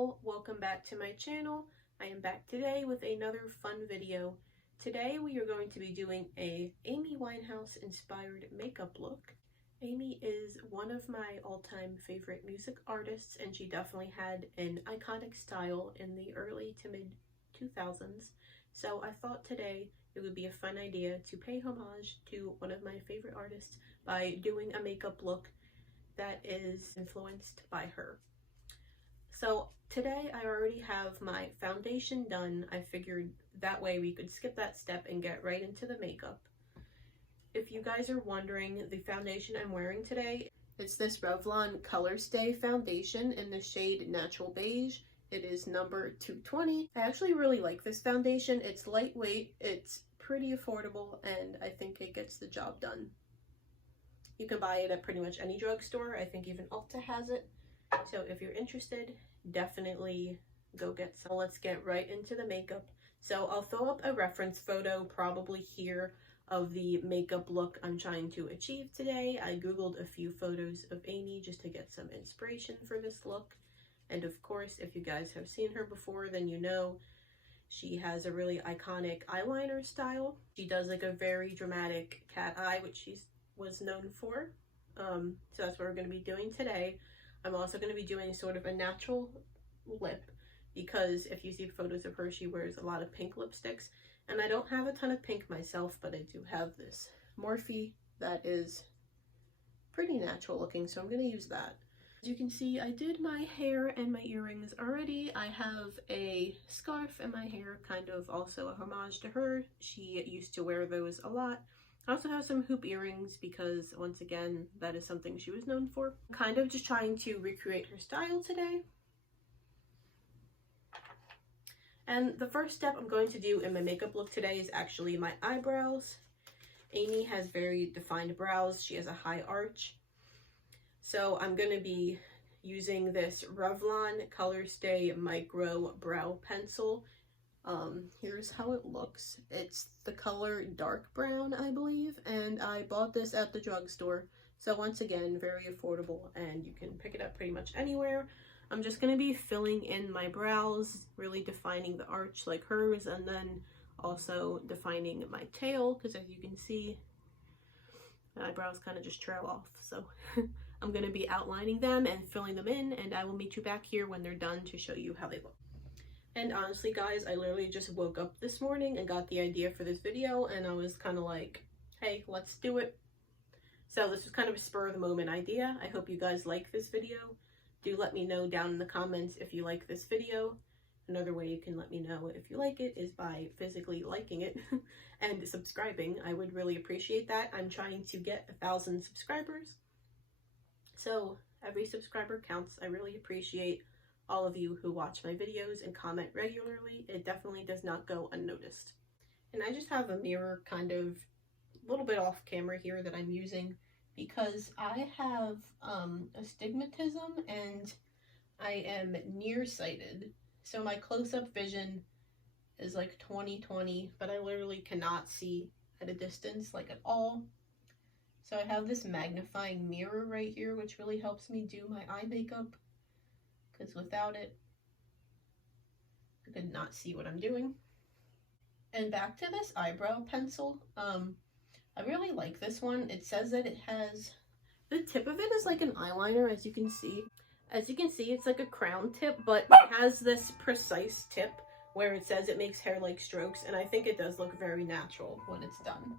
Hello, welcome back to my channel. I am back today with another fun video. Today we are going to be doing a Amy Winehouse inspired makeup look. Amy is one of my all-time favorite music artists, and she definitely had an iconic style in the early to mid 2000s. So I thought today it would be a fun idea to pay homage to one of my favorite artists by doing a makeup look that is influenced by her. So today I already have my foundation done. I figured that way we could skip that step and get right into the makeup. If you guys are wondering, the foundation I'm wearing today, it's this Revlon Color Stay foundation in the shade Natural Beige. It is number 220. I actually really like this foundation. It's lightweight, it's pretty affordable, and I think it gets the job done. You can buy it at pretty much any drugstore. I think even Ulta has it. So if you're interested, definitely go get some. Let's get right into the makeup. So I'll throw up a reference photo probably here of the makeup look I'm trying to achieve today. I googled a few photos of Amy just to get some inspiration for this look. And of course, if you guys have seen her before, then you know she has a really iconic eyeliner style. She does like a very dramatic cat eye, which she was known for. So that's what we're going to be doing today. I'm also going to be doing sort of a natural lip, because if you see photos of her, she wears a lot of pink lipsticks, and I don't have a ton of pink myself, but I do have this Morphe that is pretty natural looking, so I'm going to use that. As you can see, I did my hair and my earrings already. I have a scarf in my hair, kind of also a homage to her. She used to wear those a lot. I also have some hoop earrings because, once again, that is something she was known for. I'm kind of just trying to recreate her style today. And the first step I'm going to do in my makeup look today is actually my eyebrows. Amy has very defined brows. She has a high arch. So I'm going to be using this Revlon Color Stay Micro Brow Pencil. Here's how it looks. It's the color dark brown, I believe, and I bought this at the drugstore. So once again, very affordable, and you can pick it up pretty much anywhere. I'm just going to be filling in my brows, really defining the arch like hers, and then also defining my tail, because as you can see, my eyebrows kind of just trail off. So I'm going to be outlining them and filling them in, and I will meet you back here when they're done to show you how they look. And honestly, guys, I literally just woke up this morning and got the idea for this video, and I was kind of like, hey, let's do it. So this was kind of a spur of the moment idea. I hope you guys like this video. Do let me know down in the comments if you like this video. Another way you can let me know if you like it is by physically liking it and subscribing. I would really appreciate that. I'm trying to get 1,000 subscribers. So every subscriber counts. I really appreciate all of you who watch my videos and comment regularly. It definitely does not go unnoticed. And I just have a mirror kind of a little bit off camera here that I'm using because I have astigmatism and I am nearsighted. So my close-up vision is like 20/20, but I literally cannot see at a distance like at all. So I have this magnifying mirror right here, which really helps me do my eye makeup, because without it, I could not see what I'm doing. And back to this eyebrow pencil, I really like this one. It says that it has, the tip of it is like an eyeliner, as you can see. As you can see, it's like a crown tip, but it has this precise tip where it says it makes hair-like strokes, and I think it does look very natural when it's done.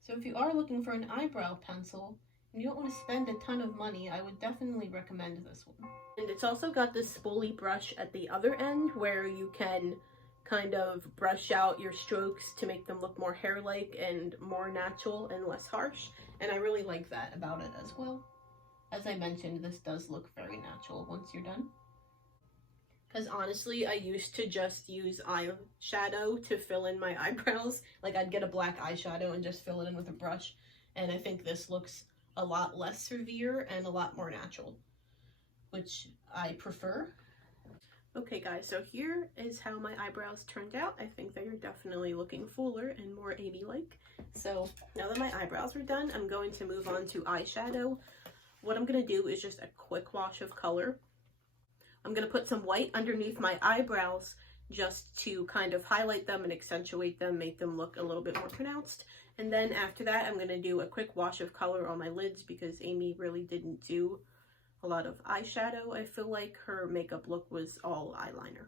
So if you are looking for an eyebrow pencil, and you don't want to spend a ton of money, I would definitely recommend this one. And it's also got this spoolie brush at the other end where you can kind of brush out your strokes to make them look more hair-like and more natural and less harsh. And I really like that about it as well. As I mentioned, this does look very natural once you're done. Because honestly, I used to just use eyeshadow to fill in my eyebrows. Like I'd get a black eyeshadow and just fill it in with a brush. And I think this looks a lot less severe and a lot more natural, which I prefer. Okay guys, so here is how my eyebrows turned out. I think they are definitely looking fuller and more Amy-like. So now that my eyebrows are done, I'm going to move on to eyeshadow. What I'm going to do is just a quick wash of color. I'm going to put some white underneath my eyebrows just to kind of highlight them and accentuate them, make them look a little bit more pronounced. And then after that, I'm going to do a quick wash of color on my lids because Amy really didn't do a lot of eyeshadow. I feel like her makeup look was all eyeliner.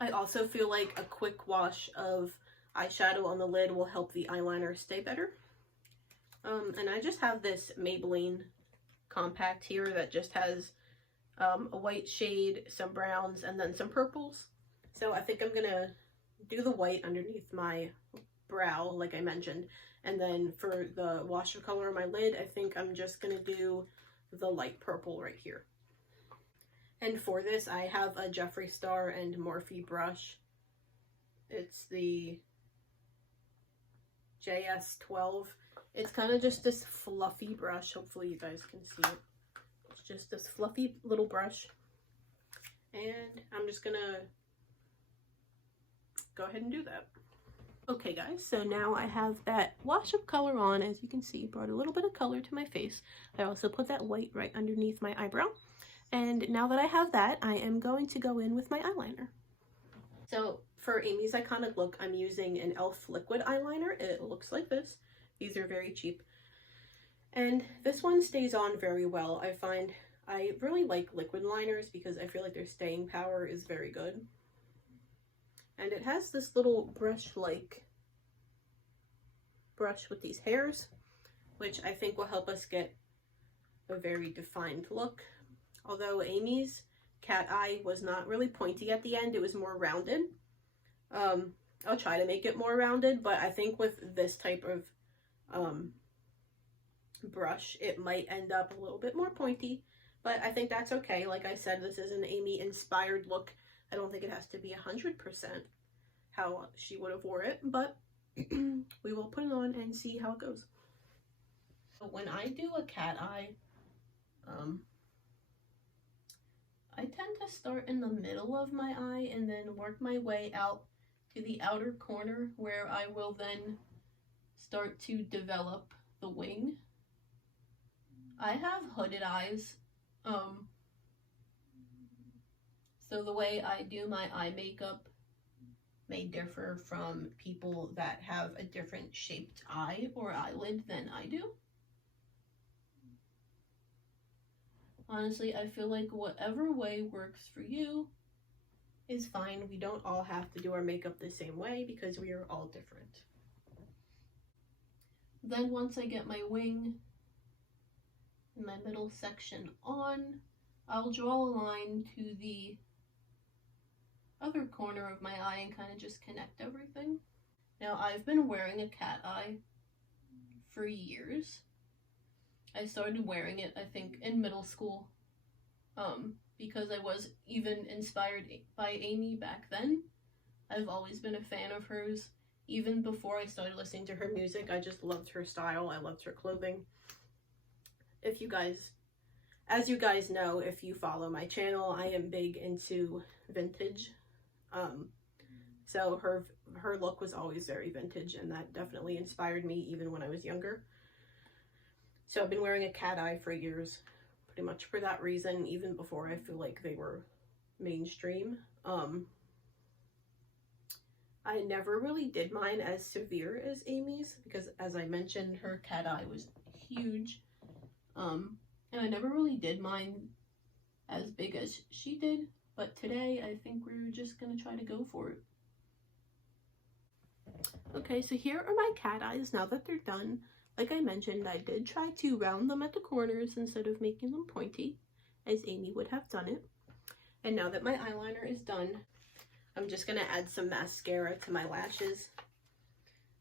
I also feel like a quick wash of eyeshadow on the lid will help the eyeliner stay better. And I just have this Maybelline compact here that just has a white shade, some browns, and then some purples. So I think I'm gonna do the white underneath my brow, like I mentioned. And then for the wash of color on my lid, I think I'm just gonna do the light purple right here. And for this, I have a Jeffree Star and Morphe brush. It's the JS12. It's kind of just this fluffy brush. Hopefully you guys can see it. It's just this fluffy little brush. And I'm just gonna go ahead and do that. Okay guys, so now I have that wash of color on. As you can see, brought a little bit of color to my face. I also put that white right underneath my eyebrow. And now that I have that, I am going to go in with my eyeliner. So for Amy's iconic look, I'm using an e.l.f. liquid eyeliner. It looks like this. These are very cheap. And this one stays on very well. I find I really like liquid liners because I feel like their staying power is very good. And it has this little brush-like brush with these hairs, which I think will help us get a very defined look. Although Amy's cat eye was not really pointy at the end, it was more rounded. I'll try to make it more rounded, but I think with this type of brush, it might end up a little bit more pointy, but I think that's okay. Like I said, this is an Amy inspired look. I don't think it has to be 100% how she would have wore it, but we will put it on and see how it goes. When I do a cat eye, I tend to start in the middle of my eye and then work my way out to the outer corner where I will then start to develop the wing. I have hooded eyes, so the way I do my eye makeup may differ from people that have a different shaped eye or eyelid than I do. Honestly, I feel like whatever way works for you is fine. We don't all have to do our makeup the same way because we are all different. Then once I get my wing in my middle section on, I'll draw a line to the other corner of my eye and kind of just connect everything. Now, I've been wearing a cat eye for years. I started wearing it, I think, in middle school, because I was even inspired by Amy back then. I've always been a fan of hers. Even before I started listening to her music, I just loved her style. I loved her clothing. If you guys, as you guys know, if you follow my channel, I am big into vintage. So her look was always very vintage, and that definitely inspired me even when I was younger. So I've been wearing a cat eye for years, pretty much for that reason, even before I feel like they were mainstream. I never really did mine as severe as Amy's because, as I mentioned, her cat eye was huge. And I never really did mine as big as she did, but today I think we're just gonna try to go for it. Okay, so here are my cat eyes now that they're done. Like I mentioned, I did try to round them at the corners instead of making them pointy, as Amy would have done it. And now that my eyeliner is done, I'm just gonna add some mascara to my lashes.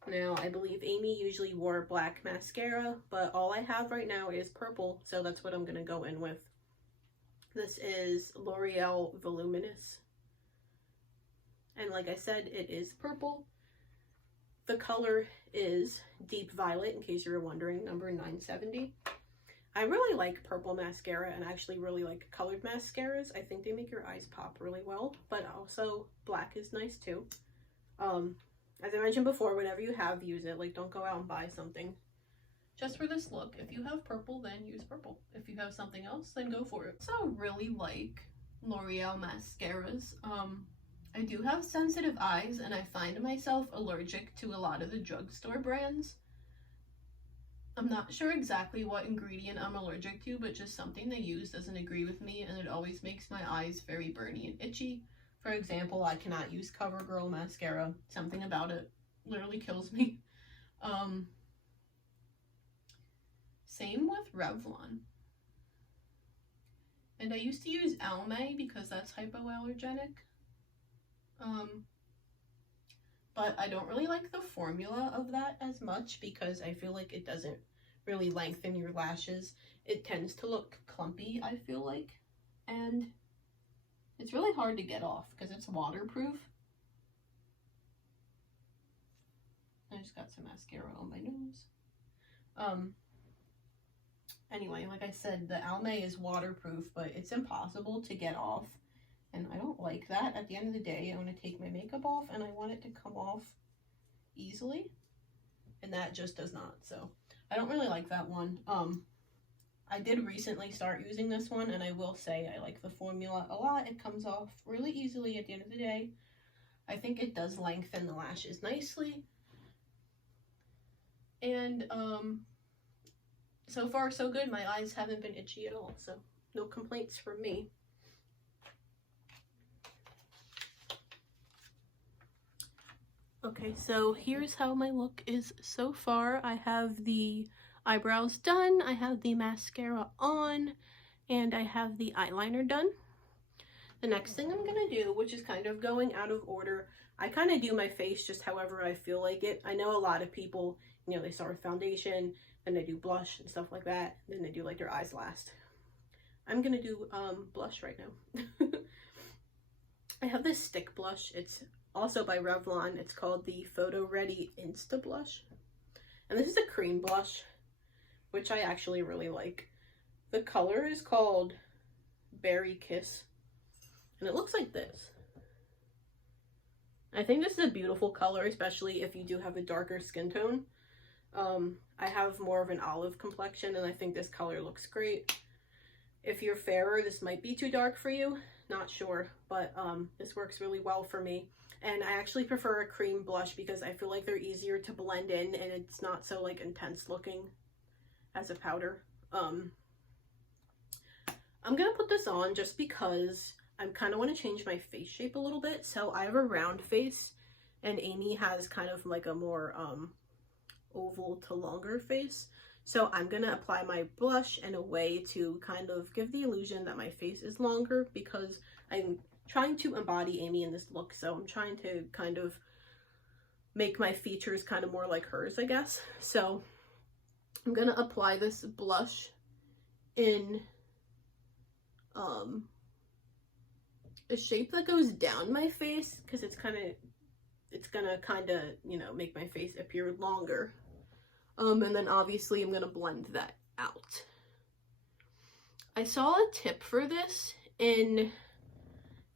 Now, I believe Amy usually wore black mascara, but all I have right now is purple, so that's what I'm gonna go in with. This is L'Oreal Voluminous. And like I said, it is purple. The color is Deep Violet, in case you were wondering, number 970. I really like purple mascara and actually really like colored mascaras. I think they make your eyes pop really well, but also black is nice too. As I mentioned before, whatever you have, use it. Like, don't go out and buy something just for this look. If you have purple, then use purple. If you have something else, then go for it. So I really like L'Oreal mascaras. I do have sensitive eyes, and I find myself allergic to a lot of the drugstore brands. I'm not sure exactly what ingredient I'm allergic to, but just something they use doesn't agree with me, and it always makes my eyes very burny and itchy. For example, I cannot use CoverGirl mascara. Something about it literally kills me. Same with Revlon. And I used to use Almay because that's hypoallergenic. But I don't really like the formula of that as much because I feel like it doesn't really lengthen your lashes. It tends to look clumpy, I feel like. And it's really hard to get off because it's waterproof. I just got some mascara on my nose. Anyway, like I said, the Almay is waterproof, but it's impossible to get off. And I don't like that. At the end of the day, I want to take my makeup off and I want it to come off easily. And that just does not. So I don't really like that one. I did recently start using this one, and I will say I like the formula a lot. It comes off really easily at the end of the day. I think it does lengthen the lashes nicely. And so far so good. My eyes haven't been itchy at all, so no complaints from me. Okay, so here's how my look is so far. I have the eyebrows done, I have the mascara on, and I have the eyeliner done. The next thing I'm gonna do, which is kind of going out of order, I kind of do my face just however I feel like it. I know a lot of people, you know, they start with foundation, then they do blush and stuff like that, then they do like their eyes last. I'm gonna do blush right now. I have this stick blush. It's also by Revlon. It's called the Photo Ready Insta Blush. And this is a cream blush, which I actually really like. The color is called Berry Kiss. And it looks like this. I think this is a beautiful color, especially if you do have a darker skin tone. I have more of an olive complexion, and I think this color looks great. If you're fairer, this might be too dark for you. Not sure, but this works really well for me. And I actually prefer a cream blush because I feel like they're easier to blend in, and it's not so like intense looking as a powder. I'm gonna put this on just because I kind of want to change my face shape a little bit. So I have a round face, and Amy has kind of like a more oval to longer face. So I'm gonna apply my blush in a way to kind of give the illusion that my face is longer, because I'm trying to embody Amy in this look. So I'm trying to kind of make my features kind of more like hers, I guess. So I'm gonna apply this blush in a shape that goes down my face, because it's gonna kind of, you know, make my face appear longer. And then obviously I'm gonna blend that out. I saw a tip for this in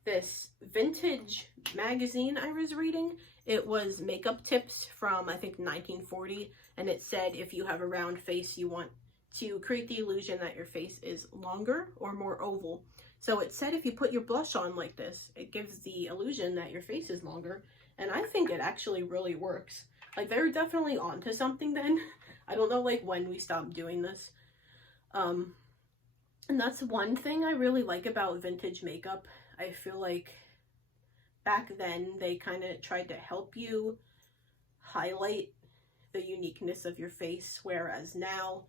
this vintage magazine I was reading. It was makeup tips from, I think, 1940, and it said if you have a round face, you want to create the illusion that your face is longer or more oval. So it said if you put your blush on like this, it gives the illusion that your face is longer, and I think it actually really works. Like, they're definitely onto something then. I don't know, like, when we stopped doing this. And that's one thing I really like about vintage makeup. I feel like back then they kind of tried to help you highlight the uniqueness of your face, whereas now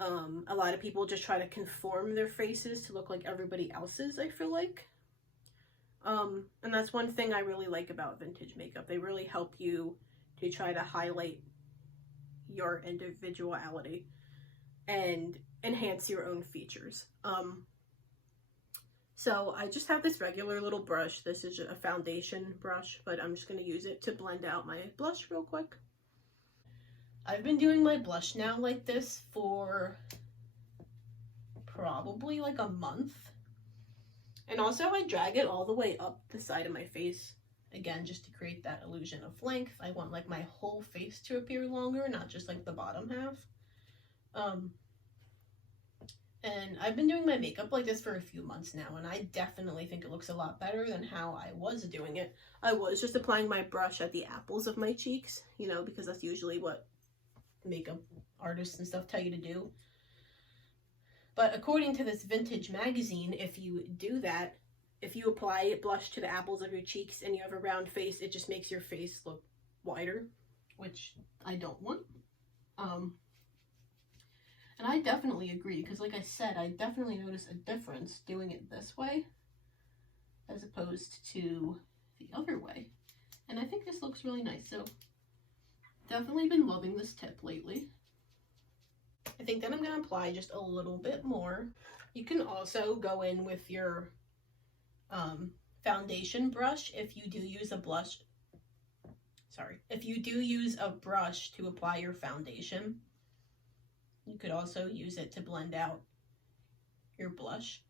a lot of people just try to conform their faces to look like everybody else's, I feel like. And that's one thing I really like about vintage makeup. They really help you to try to highlight your individuality and enhance your own features. So I just have this regular little brush. This is a foundation brush, but I'm just going to use it to blend out my blush real quick. I've been doing my blush now like this for probably like a month. And also I drag it all the way up the side of my face. Again, just to create that illusion of length. I want like my whole face to appear longer, not just like the bottom half. And I've been doing my makeup like this for a few months now, and I definitely think it looks a lot better than how I was doing it. I was just applying my brush at the apples of my cheeks, you know, because that's usually what makeup artists and stuff tell you to do. But according to this vintage magazine, if you do that, if you apply blush to the apples of your cheeks and you have a round face, it just makes your face look wider, which I don't want. And I definitely agree, because like I said, I definitely notice a difference doing it this way as opposed to the other way. And I think this looks really nice, so definitely been loving this tip lately. I think then I'm going to apply just a little bit more. You can also go in with your foundation brush if you do use a blush. Sorry, if you do use a brush to apply your foundation, you could also use it to blend out your blush.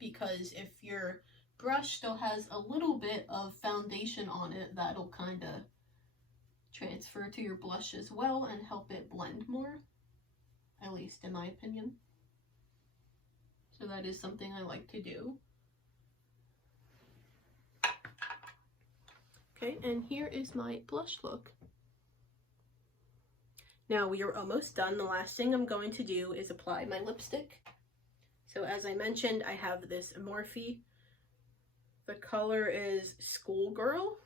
Because if your brush still has a little bit of foundation on it, that'll kind of transfer to your blush as well and help it blend more, at least in my opinion. So that is something I like to do. Okay, and here is my blush look. Now we are almost done. The last thing I'm going to do is apply my lipstick. So as I mentioned, I have this Morphe. The color is Schoolgirl.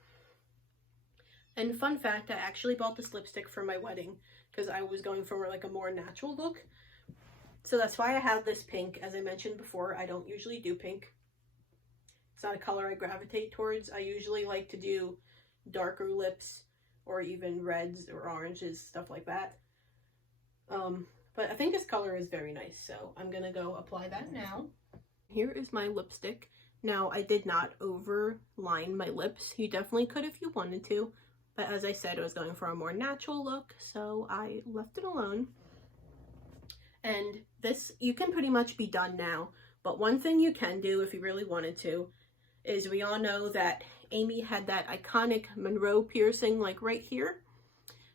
And fun fact, I actually bought this lipstick for my wedding because I was going for like a more natural look. So that's why I have this pink. As I mentioned before, I don't usually do pink. It's not a color I gravitate towards. I usually like to do darker lips or even reds or oranges, stuff like that. But I think this color is very nice, so I'm gonna go apply that now. Here is my lipstick. Now, I did not overline my lips. You definitely could if you wanted to, but as I said, I was going for a more natural look, so I left it alone. And this, you can pretty much be done now, but one thing you can do if you really wanted to is, we all know that Amy had that iconic Monroe piercing like right here.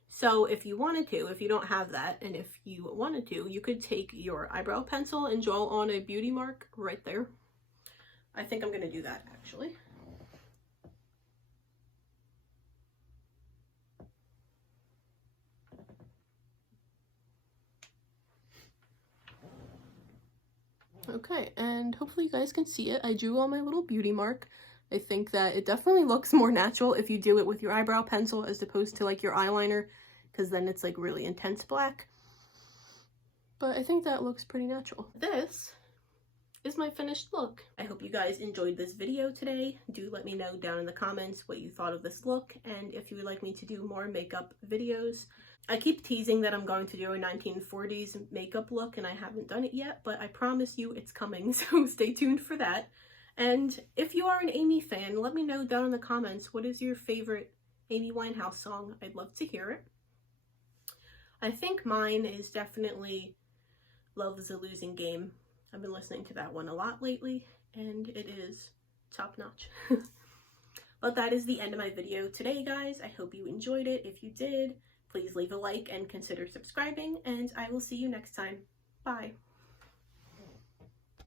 So if you wanted to, if you don't have that, and if you wanted to, you could take your eyebrow pencil and draw on a beauty mark right there. I think I'm gonna do that actually. Okay, and hopefully you guys can see it. I drew on my little beauty mark. I think that it definitely looks more natural if you do it with your eyebrow pencil as opposed to like your eyeliner, because then it's like really intense black. But I think that looks pretty natural. This is my finished look. I hope you guys enjoyed this video today. Do let me know down in the comments what you thought of this look, and if you would like me to do more makeup videos. I keep teasing that I'm going to do a 1940s makeup look, and I haven't done it yet, but I promise you it's coming, so stay tuned for that. And if you are an Amy fan, let me know down in the comments, what is your favorite Amy Winehouse song? I'd love to hear it. I think mine is definitely Love is a Losing Game. I've been listening to that one a lot lately, and it is top notch. But that is the end of my video today, guys. I hope you enjoyed it. If you did, please leave a like and consider subscribing, and I will see you next time. Bye.